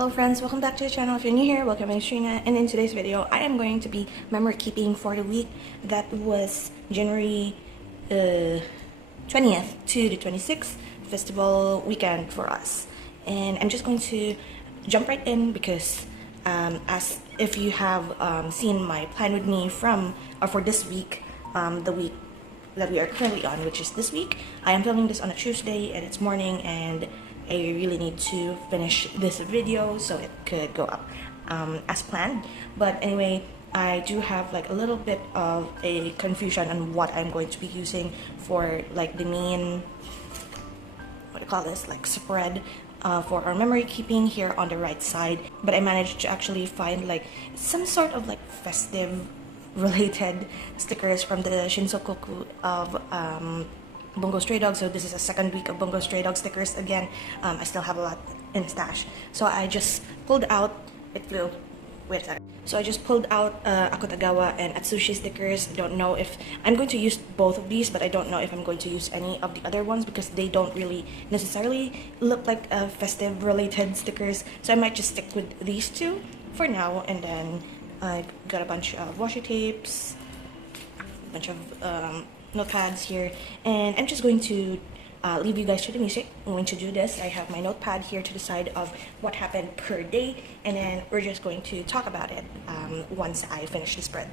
Hello friends, welcome back to the channel. If you're new here, welcome. I'm Shrina, and in today's video I am going to be memory keeping for the week that was January 20th to the 26th festival weekend for us. And I'm just going to jump right in because as if you have seen my plan with me for this week, the week that we are currently on, which is this week. I am filming this on a Tuesday and it's morning, and I really need to finish this video so it could go up as planned. But anyway, I do have like a little bit of a confusion on what I'm going to be using for like the main, what do you call this, like spread for our memory keeping here on the right side. But I managed to actually find like some sort of like festive related stickers from the Shinsokoku of Bungo Stray Dogs. So this is a second week of Bungo Stray Dog stickers again. I still have a lot in stash, so I just pulled out, it flew, wait a second. So I just pulled out Akutagawa and Atsushi stickers. I don't know if I'm going to use both of these, but I don't know if I'm going to use any of the other ones because they don't really necessarily look like festive related stickers. So I might just stick with these two for now, and then I got a bunch of washi tapes, a bunch of notepads here, and I'm just going to leave you guys to the music. I'm going to do this. I have my notepad here to the side of what happened per day, and then we're just going to talk about it once I finish the spread.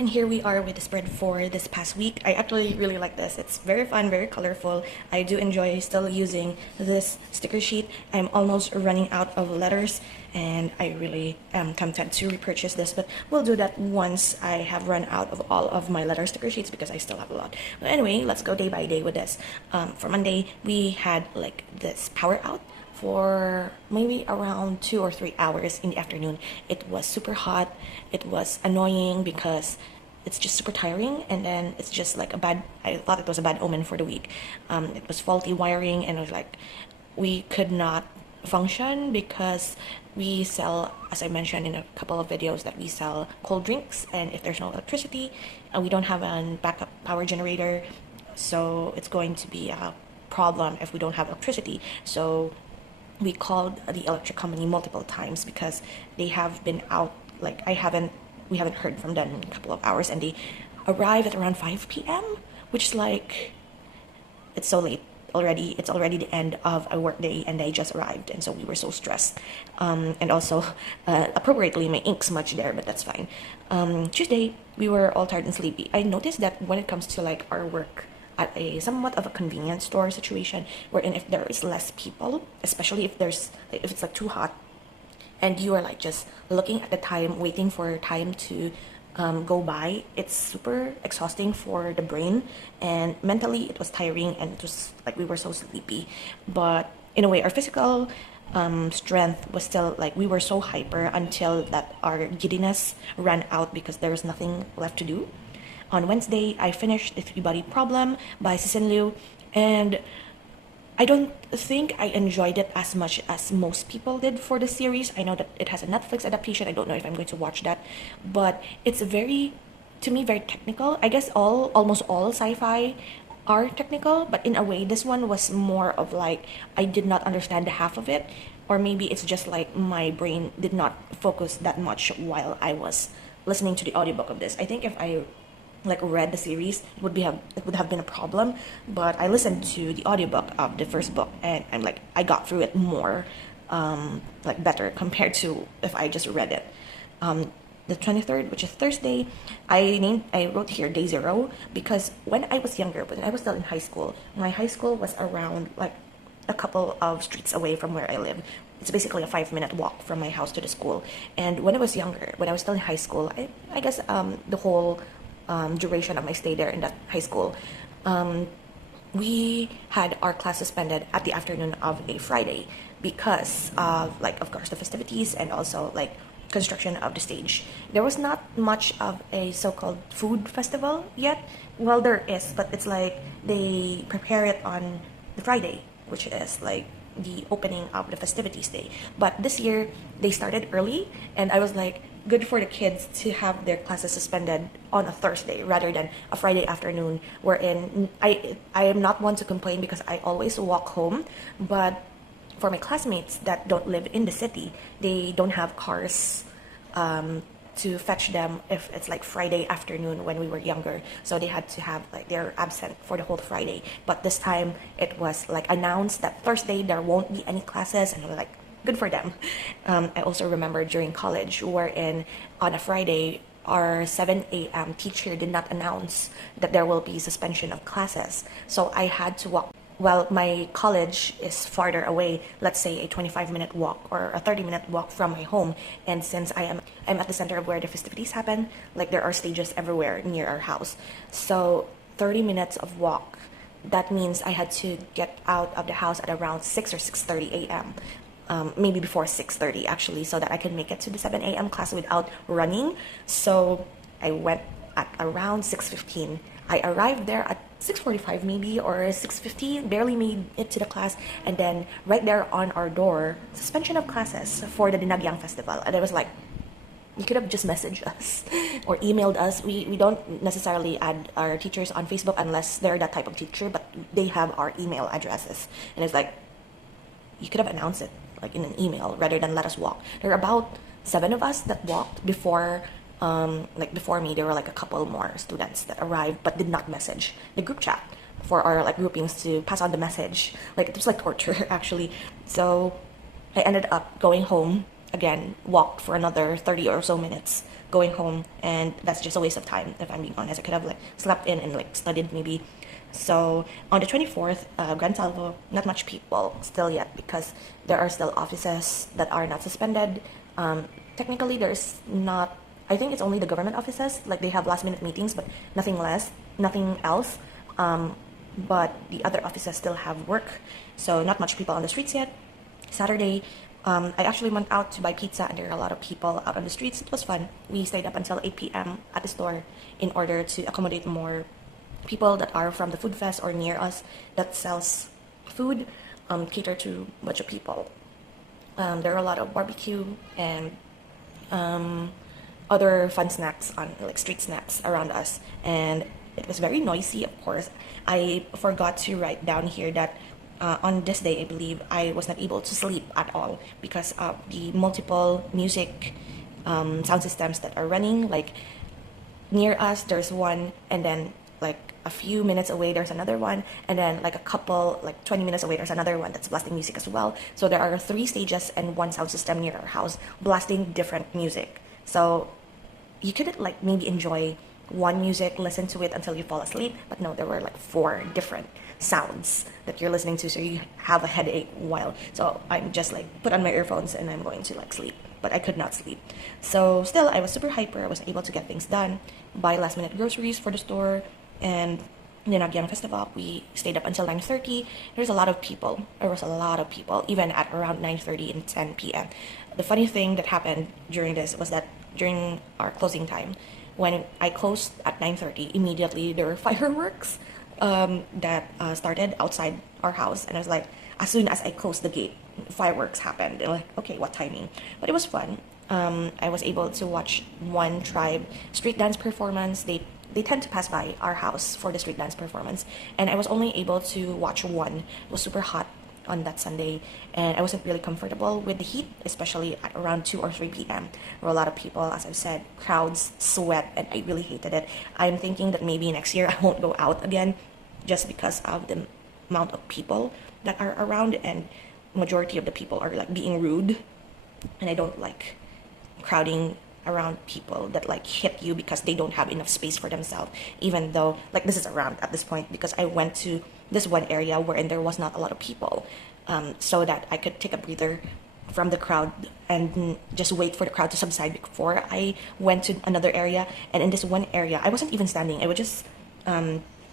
And here we are with the spread for this past week. I actually really like this. It's very fun, very colorful. I do enjoy still using this sticker sheet. I'm almost running out of letters and I really am tempted to repurchase this, but we'll do that once I have run out of all of my letter sticker sheets because I still have a lot. But anyway, let's go day by day with this. For Monday, we had like this power out for maybe around 2 or 3 hours in the afternoon. It was super hot. It was annoying because it's just super tiring, and then it's just like I thought it was a bad omen for the week. It was faulty wiring, and it was like we could not function because we sell, as I mentioned in a couple of videos, that we sell cold drinks, and if there's no electricity, we don't have a backup power generator, so it's going to be a problem if we don't have electricity. So we called the electric company multiple times because they have been out, like we haven't heard from them in a couple of hours, and they arrive at around 5 p.m., which is like, it's so late already. It's already the end of a work day and they just arrived, and so we were so stressed. And also appropriately my ink smudged there, but that's fine. Tuesday we were all tired and sleepy. I noticed that when it comes to like our work at a somewhat of a convenience store situation, wherein if there is less people, especially if it's like too hot, and you are like just looking at the time, waiting for time to go by, it's super exhausting for the brain, and mentally it was tiring, and it was like we were so sleepy. But in a way, our physical strength was still like, we were so hyper until that our giddiness ran out because there was nothing left to do. On Wednesday, I finished The Three Body Problem by Cixin Liu, and I don't think I enjoyed it as much as most people did for the series. I know that it has a Netflix adaptation. I don't know if I'm going to watch that, but it's to me, very technical. I guess almost all sci-fi are technical, but in a way, this one was more of like, I did not understand the half of it, or maybe it's just like my brain did not focus that much while I was listening to the audiobook of this. I think if I like read the series, it would have been a problem, but I listened to the audiobook of the first book, and I'm like, I got through it more like better compared to if I just read it. The 23rd, which is Thursday, I wrote here day 0 because when I was younger, when I was still in high school, my high school was around like a couple of streets away from where I live. It's basically a 5-minute walk from my house to the school. And when I was younger, when I was still in high school, I guess the whole duration of my stay there in that high school, we had our class suspended at the afternoon of a Friday because of, like, of course, the festivities and also like construction of the stage. There was not much of a so-called food festival yet. Well, there is, but it's like they prepare it on the Friday, which is like the opening of the festivities day. But this year they started early, and I was like, good for the kids to have their classes suspended on a Thursday rather than a Friday afternoon, wherein I am not one to complain because I always walk home, but for my classmates that don't live in the city, they don't have cars to fetch them if it's like Friday afternoon when we were younger. So they had to have, like, they're absent for the whole Friday. But this time it was like announced that Thursday there won't be any classes, and we're like, good for them. I also remember during college, wherein on a Friday, our 7 a.m. teacher did not announce that there will be suspension of classes. So I had to walk. Well, my college is farther away, let's say a 25-minute walk or a 30-minute walk from my home. And since I'm at the center of where the festivities happen, like there are stages everywhere near our house. So 30 minutes of walk, that means I had to get out of the house at around 6 or 6:30 a.m. Maybe before 6:30 actually, so that I can make it to the 7 a.m. class without running. So I went at around 6:15. I arrived there at 6:45 maybe, or 6:50, barely made it to the class, and then right there on our door, suspension of classes for the Dinagyang Festival. And I was like, you could have just messaged us or emailed us. We don't necessarily add our teachers on Facebook unless they're that type of teacher, but they have our email addresses. And it's like, you could have announced it like in an email rather than let us walk. There are about 7 of us that walked before. Like before me, there were like a couple more students that arrived but did not message the group chat for our like groupings to pass on the message. Like, it was like torture actually. So I ended up going home again walked for another 30 or so minutes going home, and that's just a waste of time if I'm being honest. I could have like slept in and like studied maybe. So on the 24th, Grand Salvo, not much people still yet because there are still offices that are not suspended. Technically, there's not. I think it's only the government offices, like they have last minute meetings, but nothing else. But the other offices still have work, so not much people on the streets yet. Saturday, I actually went out to buy pizza, and there are a lot of people out on the streets. It was fun. We stayed up until 8 p.m. at the store in order to accommodate more people that are from the food fest or near us that sells food, cater to a bunch of people. There are a lot of barbecue and other fun snacks on like street snacks around us, and it was very noisy. Of course, I forgot to write down here that on this day, I believe I was not able to sleep at all because of the multiple music sound systems that are running. Like near us, there's one, and then like a few minutes away, there's another one, and then like a couple, like 20 minutes away, there's another one that's blasting music as well. So there are 3 stages and 1 sound system near our house blasting different music. So you could like maybe enjoy one music, listen to it until you fall asleep, but no, there were like 4 different sounds that you're listening to, so you have a headache while. So I'm just like put on my earphones and I'm going to like sleep, but I could not sleep. So still, I was super hyper. I was able to get things done, buy last minute groceries for the store, and in the Nagyang Festival, we stayed up until 9:30. There's a lot of people. There was a lot of people, even at around 9:30 and 10 p.m. The funny thing that happened during this was that during our closing time, when I closed at 9:30, immediately there were fireworks that started outside our house, and I was like, as soon as I closed the gate, fireworks happened. And like, okay, what timing? But it was fun. I was able to watch one tribe street dance performance. They tend to pass by our house for the street dance performance, and I was only able to watch one. It was super hot on that Sunday, and I wasn't really comfortable with the heat, especially at around 2 or 3 p.m. There were a lot of people, as I've said, crowds, sweat, and I really hated it. I'm thinking that maybe next year I won't go out again just because of the amount of people that are around, and majority of the people are like being rude, and I don't like crowding around people that like hit you because they don't have enough space for themselves, even though like this is around at this point because I went to this one area wherein there was not a lot of people, so that I could take a breather from the crowd and just wait for the crowd to subside before I went to another area. And in this one area, I wasn't even standing. I was just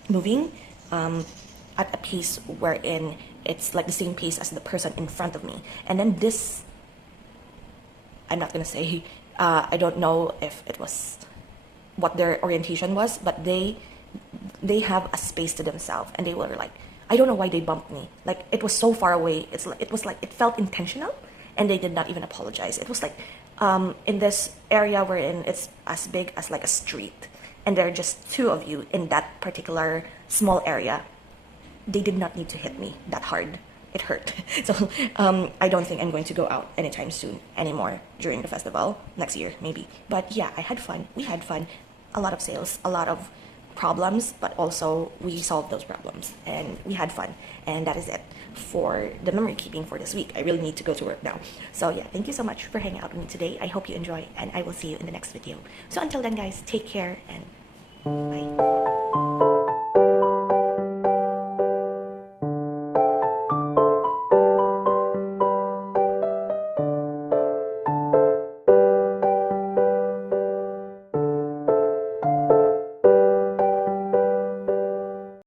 moving at a pace wherein it's like the same pace as the person in front of me. And then this, I'm not gonna say, I don't know if it was what their orientation was, but they have a space to themselves, and they were like, I don't know why they bumped me. Like it was so far away. It was like it felt intentional, and they did not even apologize. It was like in this area wherein it's as big as like a street, and there are just 2 of you in that particular small area. They did not need to hit me that hard. It hurt. So I don't think I'm going to go out anytime soon anymore during the festival next year, maybe. But yeah, I had fun. We had fun. A lot of sales, a lot of problems, but also we solved those problems and we had fun. And that is it for the memory keeping for this week. I really need to go to work now. So yeah, thank you so much for hanging out with me today. I hope you enjoy, and I will see you in the next video. So until then, guys, take care and bye.